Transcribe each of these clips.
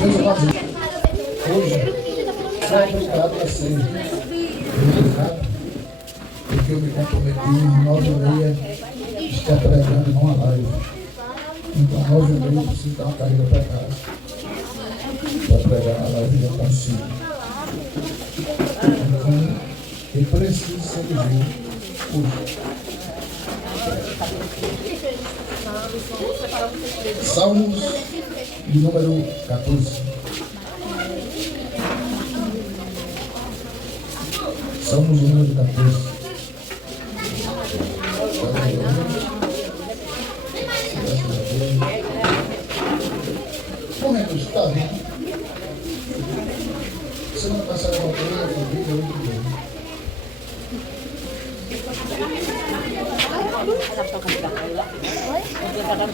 Meus amados, hoje, só obrigado a ser obrigado, porque eu me comprometi em 9h30 estar pregando numa live. Então, 9h30 eu preciso dar uma carreira para casa, para pregar na live e eu consigo. Então, eu preciso ser vivo hoje. Salmos de número 14. Salmos de número 14. Correndo, está vendo? Semana passada eu voltei a vida muito bem.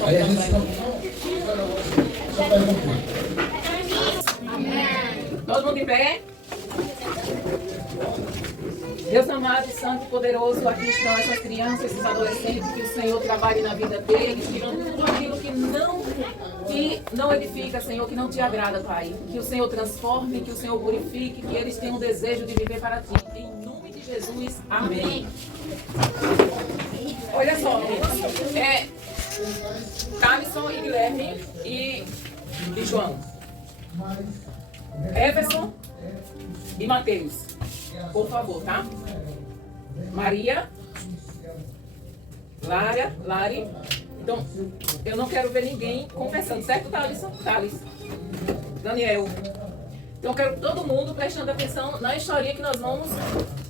Aí a gente só perguntou. Todo mundo em pé? Deus amado, santo e poderoso, aqui estão essas crianças, esses adolescentes, que o Senhor trabalhe na vida deles, tirando tudo aquilo que não edifica, Senhor, que não te agrada, Pai. Que o Senhor transforme, que o Senhor purifique, que eles tenham o desejo de viver para Ti. Em nome de Jesus, amém. Olha só, Thalisson e Guilherme e João, Everson e Mateus, por favor, tá? Maria, Lari. Então, eu não quero ver ninguém confessando, certo, Thalisson? Daniel. Então, eu quero todo mundo prestando atenção na historinha que nós vamos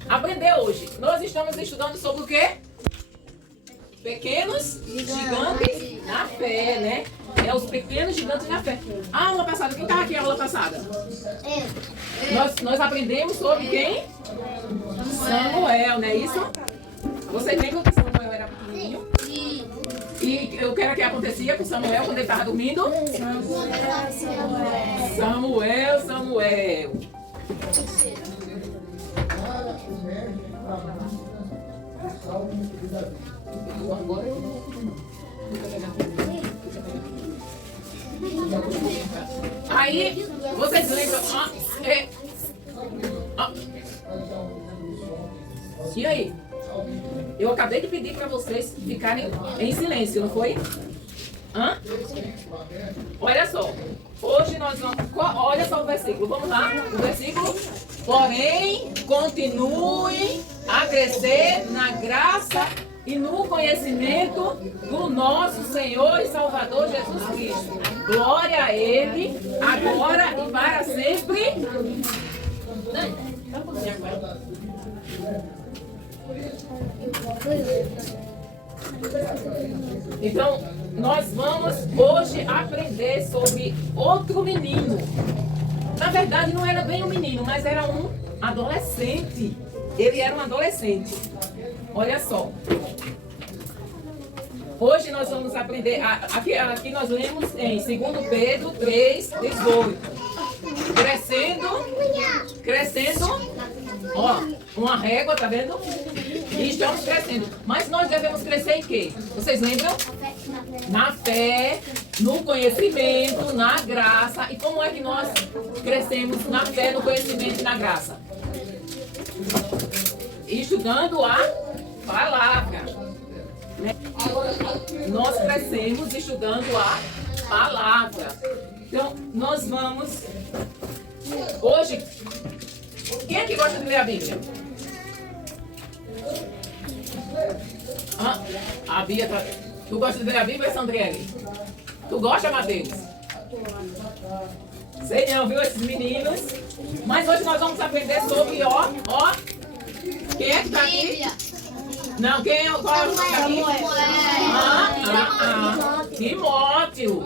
aprender hoje. Nós estamos estudando sobre o quê? Pequenos gigantes na fé, né? Os pequenos gigantes na fé. A aula passada, quem estava aqui na aula passada? Nós aprendemos sobre quem? Samuel, não é isso? Vocês lembram que Samuel era pequenininho? E o que era que acontecia com Samuel quando ele estava dormindo? Samuel. Aí, vocês lembram? E aí? Eu acabei de pedir para vocês ficarem em silêncio, não foi? Olha só. Hoje nós vamos... Olha só o versículo. Vamos lá. O versículo. Porém, continuem a crescer na graça e no conhecimento do nosso Senhor e Salvador Jesus Cristo. Glória a Ele, agora e para sempre. Então, nós vamos hoje aprender sobre outro menino. Na verdade, não era bem um menino, mas era um adolescente. Ele era um adolescente. Olha só. Hoje nós vamos aprender, aqui nós lemos em 2 Pedro 3:18. Crescendo, ó, uma régua, tá vendo? E estamos crescendo. Mas nós devemos crescer em quê? Vocês lembram? Na fé, no conhecimento, na graça. E como é que nós crescemos na fé, no conhecimento e na graça? Estudando a palavra. Nós crescemos estudando a palavra. Então, nós vamos... Hoje, quem é que gosta de ler a Bíblia? A Bia tá... Tu gosta de ler a Bíblia, Sandriele? Tu gosta, Matheus? Sei não, viu, esses meninos? Mas hoje nós vamos aprender sobre, quem é que tá aqui? Não, quem é o qual que tá aqui? Timóteo.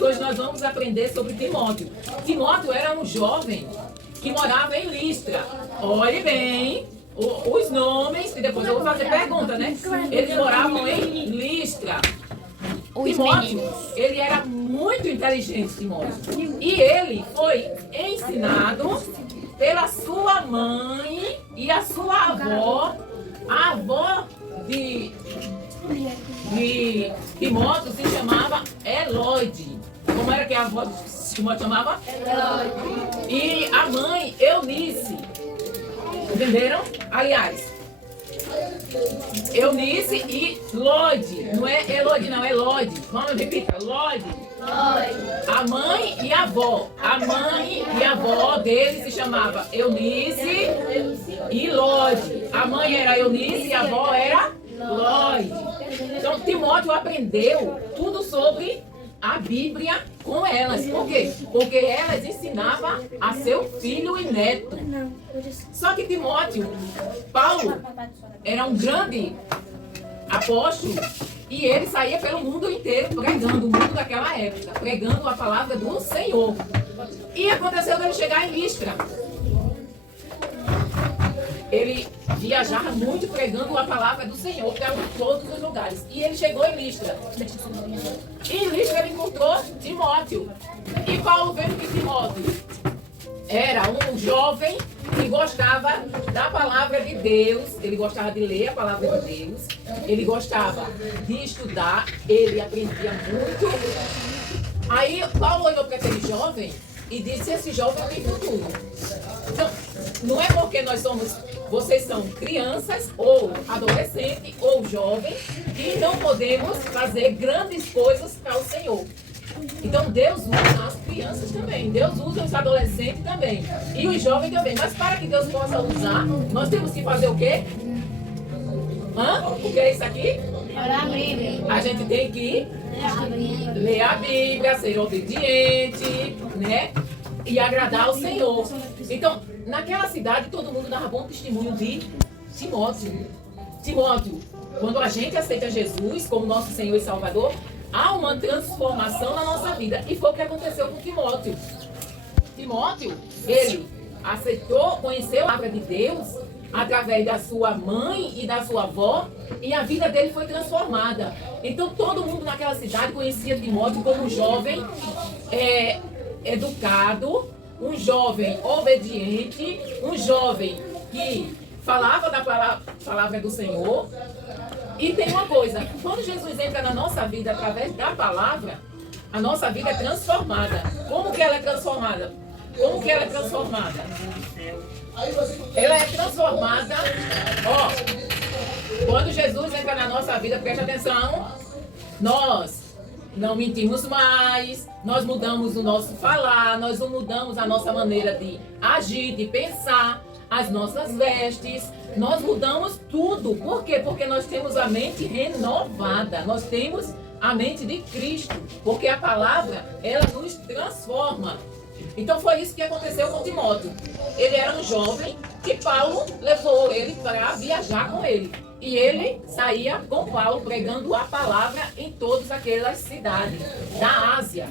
Hoje nós vamos aprender sobre Timóteo. Timóteo era um jovem que morava em Listra. Olhe bem os nomes, e depois eu vou fazer pergunta, né? Eles moravam em Listra. Timóteo, ele era muito inteligente, Timóteo. E ele foi ensinado pela sua mãe e a sua avó. A avó de Timóteo se chamava Eloide. Como era que a avó se Timóteo chamava? E a mãe, Eunice. Entenderam? Aliás, Eunice e Lode. Não é Elode, não, é Lode. Vamos repetir. Lode. A mãe e a avó. A mãe e a avó dele se chamava Eunice e Lode. A mãe era Eunice e a avó era Lode. Então, Timóteo aprendeu tudo sobre a Bíblia com elas. Por quê? Porque elas ensinavam a seu filho e neto. Só que Timóteo, Paulo, era um grande apóstolo e ele saía pelo mundo inteiro pregando, o mundo daquela época, pregando a palavra do Senhor. E aconteceu dele chegar em Listra. Ele viajava muito pregando a palavra do Senhor para todos os lugares. E ele chegou em Listra. E em Listra ele encontrou Timóteo. E Paulo vendo que Timóteo era um jovem que gostava da palavra de Deus. Ele gostava de ler a palavra de Deus. Ele gostava de estudar. Ele aprendia muito. Aí Paulo olhou para aquele jovem e disse: esse jovem tem futuro. Então, não é porque vocês são crianças, ou adolescentes, ou jovens, que não podemos fazer grandes coisas para o Senhor. Então, Deus usa as crianças também, Deus usa os adolescentes também, e os jovens também. Mas para que Deus possa usar, nós temos que fazer o quê? O que é isso aqui? Orar a Bíblia. A gente tem que ler a Bíblia, ser obediente, né? E agradar ao Senhor. Então, naquela cidade, todo mundo dava bom testemunho de Timóteo. Timóteo, quando a gente aceita Jesus como nosso Senhor e Salvador, há uma transformação na nossa vida. E foi o que aconteceu com Timóteo. Timóteo, ele aceitou, conheceu a palavra de Deus através da sua mãe e da sua avó, e a vida dele foi transformada. Então, todo mundo naquela cidade conhecia Timóteo como um jovem educado, um jovem obediente, um jovem que falava da palavra do Senhor. E tem uma coisa, quando Jesus entra na nossa vida através da palavra, a nossa vida é transformada. Como que ela é transformada? Como que ela é transformada? Ela é transformada, quando Jesus entra na nossa vida, preste atenção, nós não mentimos mais, nós mudamos o nosso falar, nós mudamos a nossa maneira de agir, de pensar, as nossas vestes, nós mudamos tudo. Por quê? Porque nós temos a mente renovada, nós temos a mente de Cristo, porque a palavra, ela nos transforma. Então foi isso que aconteceu com Timóteo. Ele era um jovem que Paulo levou ele para viajar com ele. E ele saía com Paulo pregando a palavra em todas aquelas cidades da Ásia.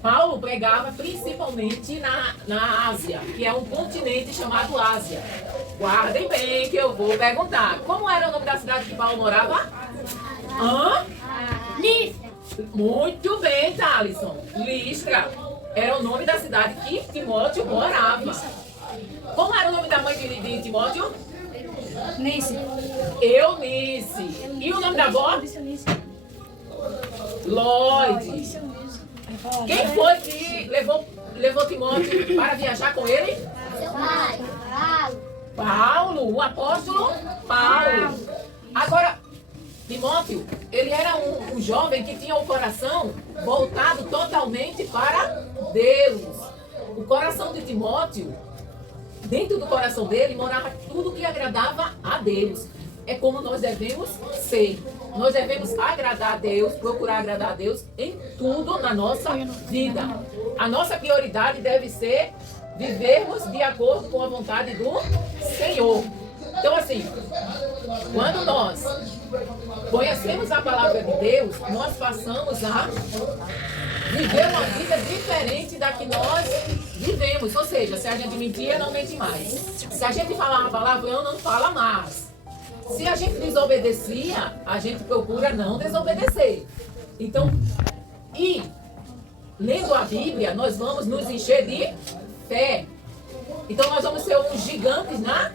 Paulo pregava principalmente na Ásia, que é um continente chamado Ásia. Guardem bem que eu vou perguntar. Como era o nome da cidade que Paulo morava? Muito bem, Thalisson. Listra era o nome da cidade que Timóteo morava. Como era o nome da mãe de Timóteo? Nice. Eunice. E o nome da avó? Lloyd. Quem foi que levou Timóteo para viajar com ele? Paulo, o apóstolo Paulo. Agora, Timóteo, ele era um jovem que tinha o coração voltado totalmente para Deus. O coração de Timóteo, dentro do coração dele, morava tudo que agradava a Deus. É como nós devemos ser. Nós devemos agradar a Deus, procurar agradar a Deus em tudo na nossa vida. A nossa prioridade deve ser vivermos de acordo com a vontade do Senhor. Então, assim, quando nós conhecemos a palavra de Deus, nós passamos a viver uma vida diferente da que nós vivemos. Ou seja, se a gente mentia, não mente mais. Se a gente falava palavrão, não fala mais. Se a gente desobedecia, a gente procura não desobedecer. Então, lendo a Bíblia, nós vamos nos encher de fé. Então, nós vamos ser uns gigantes na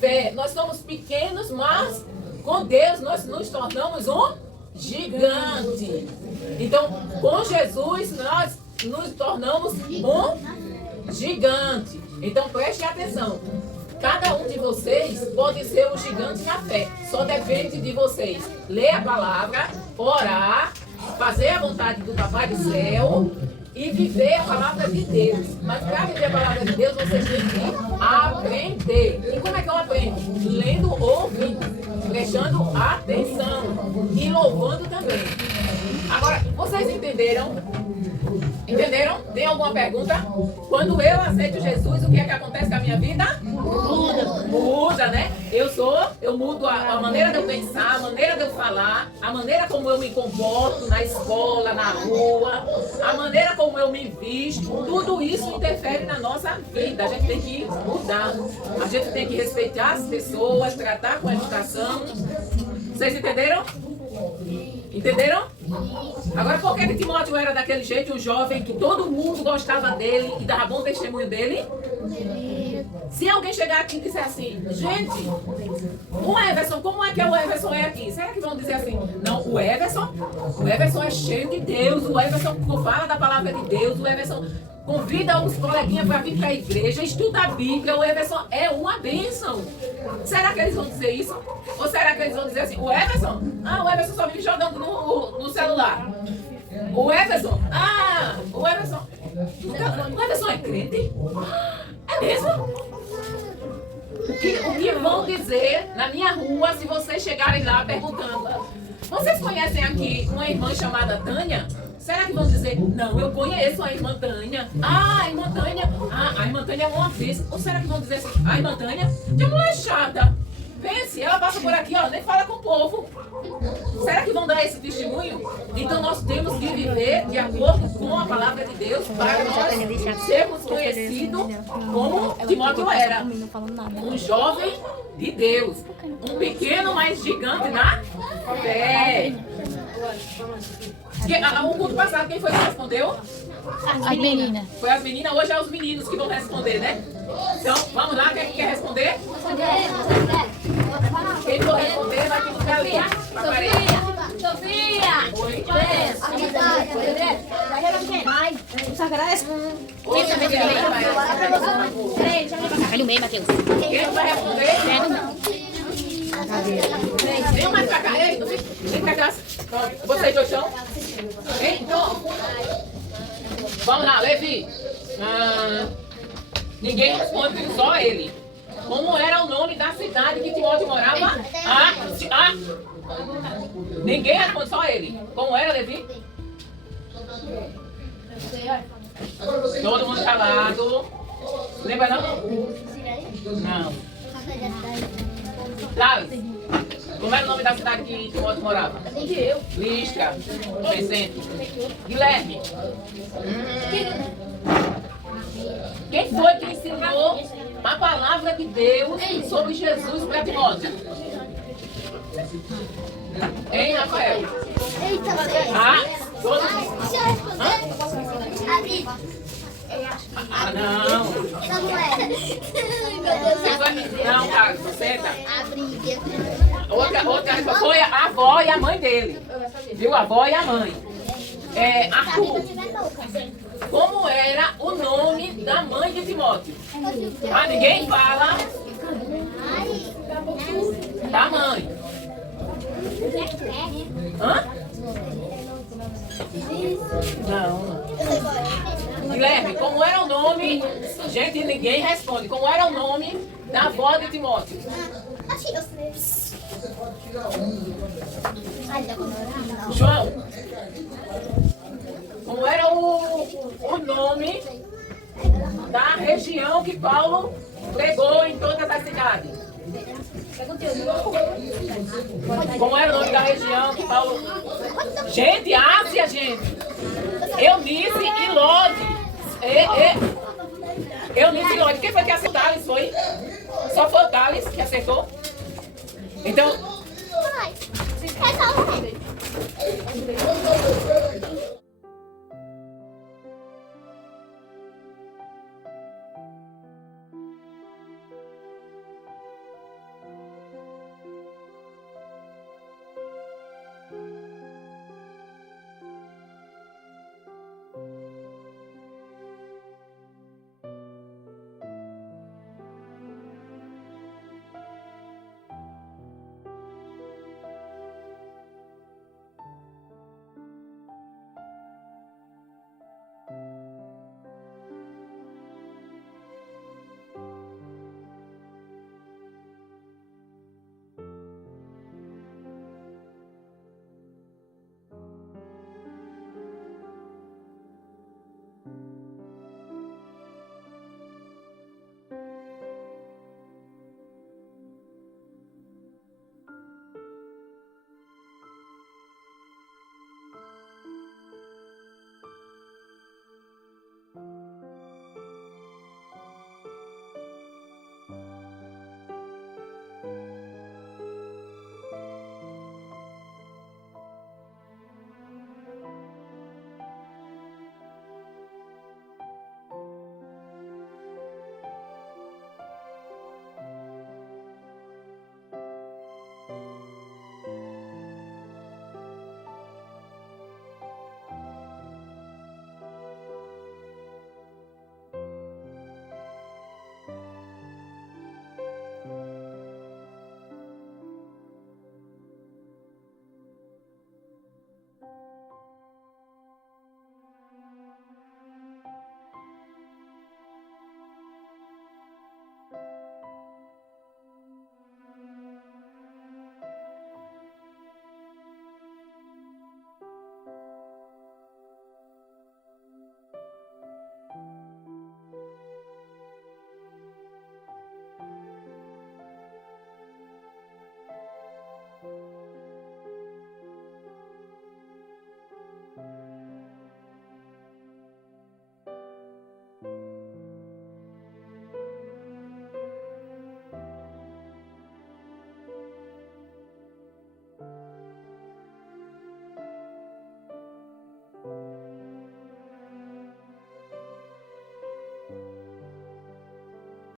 fé. Nós somos pequenos, mas com Deus nós nos tornamos um gigante. Então, com Jesus, nós nos tornamos um gigante. Então preste atenção. Cada um de vocês pode ser um gigante na fé. Só depende de vocês ler a palavra, orar, fazer a vontade do Papai do Céu e viver a palavra de Deus. Mas para viver a palavra de Deus, vocês têm que aprender. E como é que eu aprendo? Lendo ou ouvindo, prestando atenção e louvando também. Agora, vocês entenderam? Entenderam? Tem alguma pergunta? Quando eu aceito Jesus, o que é que acontece com a minha vida? Muda, né? Eu mudo a maneira de eu pensar, a maneira de eu falar, a maneira como eu me comporto na escola, na rua, a maneira como eu me visto. Tudo isso interfere na nossa vida. A gente tem que mudar. A gente tem que respeitar as pessoas, tratar com educação. Vocês entenderam? Entenderam? Agora, por que Timóteo era daquele jeito, um jovem que todo mundo gostava dele e dava bom testemunho dele? Se alguém chegar aqui e disser assim, gente, o Everson, como é que o Everson é aqui? Será que vão dizer assim, não, o Everson é cheio de Deus, o Everson fala da palavra de Deus, o Everson convida os coleguinhas para vir para a igreja, estuda a Bíblia, o Everson é uma bênção. Será que eles vão dizer isso? Ou será que eles vão dizer assim, o Everson só vive jogando no celular. O Everson é crente? É mesmo? O que vão dizer na minha rua se vocês chegarem lá perguntando, vocês conhecem aqui uma irmã chamada Tânia? Será que vão dizer, não, eu conheço a irmã Tânia. A irmã Tânia é uma vez. Ou será que vão dizer assim, a irmã Tânia é mulher chata. Pense, ela passa por aqui, ó, nem fala com o povo. Será que vão dar esse testemunho? Então nós temos que viver de acordo com a palavra de Deus para nós sermos conhecidos como Timóteo era. Um jovem de Deus. Um pequeno, mas gigante na fé. O culto passado, quem foi que respondeu? As meninas. Foi as meninas, hoje é os meninos que vão responder, né? Então, vamos lá, quem quer responder? Quem for responder vai ter que ficar ali. Sofia! Oi? Oi, Quem também Sofia, vai. Peraí, olha o meio, Matheus. Quem vai responder? Vem mais pra cá, ei, vem pra cá. Vocês dois são? Então, vamos lá, Levi. Ninguém responde, só ele. Como era o nome da cidade que Timóteo morava? Ninguém responde, só ele. Como era, Levi? Todo mundo calado. Lembra não? Não. Thales, como era o nome da cidade que Timóteo morava? Listra. Vicente. Guilherme. Quem foi que ensinou a palavra de Deus sobre Jesus para Timóteo? Hein, Rafael? Todos. Não. Não, Carlos, senta. Outra foi a avó e a mãe dele. Viu? A avó e a mãe. Arthur. Como era o nome da mãe de Timóteo? Ninguém fala da mãe. Hã? Não. Guilherme, como era o nome? Gente, ninguém responde. Como era o nome da avó de Timóteo? João, como era o nome da região que Paulo pregou em todas as cidades? Como era o nome da região que Paulo... Gente, Ásia, gente. Eunice e Lode. Eunice e Lode. Quem foi que acertou? Thales, foi? Só foi o Thales que acertou? Então...